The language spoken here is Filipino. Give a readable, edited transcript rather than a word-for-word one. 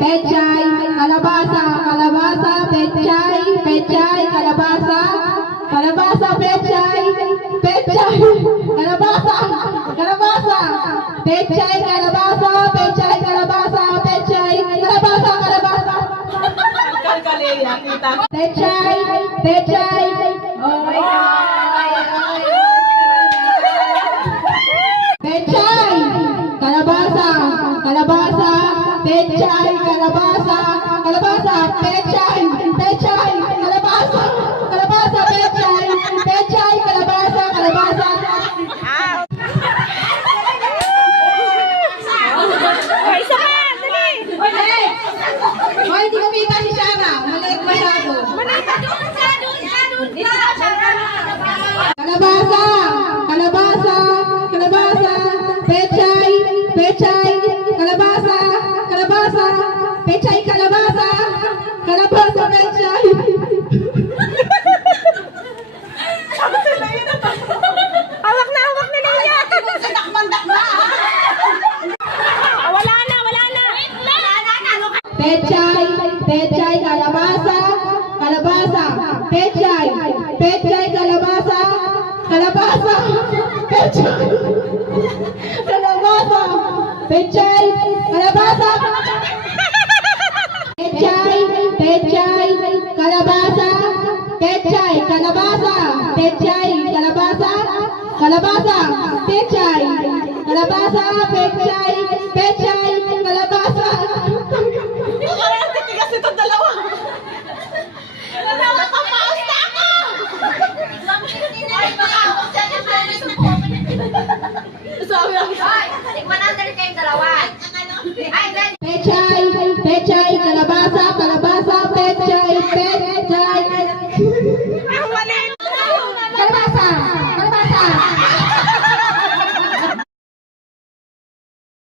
pechay, kalabasa, kalabasa, pechay, pechay, kalabasa, kalabasa, pechay, pechay, kalabasa, kalabasa, pechay, kalabasa, pechay, kalabasa, pechay, kalabasa, kalabasa. Pechay, pechay, oh my God. Pechay, kalabasa, kalabasa, pechay, kalabasa, kalabasa, pechay, pechay, kalabasa, kalabasa, pechay, pechay, kalabasa, kalabasa. Isa pa! Dali! Ulit! Hoy, hindi ko kita si Shara. Maliit masyado. Kalabasa, kalabasa, kalabasa, pechay, pechay, kalabasa, kalabasa, pechay, kalabasa, kalabasa, pechay. Hawak na niya! Wala na! Pechay, pechay, kalabasa, kalabasa, pechay, pechay, kalabasa, kalabasa, pechay, kalabasa, pechay, kalabasa, pechay, pechay, kalabasa, pechay, kalabasa, pechay, kalabasa, kalabasa, pechay, kalabasa, pechay, pechay, kalabasa. Titigas ito dalawa! Nakapausta ako! Sabi ako. Tigman natin kayong dalawa. Pechay, pechay,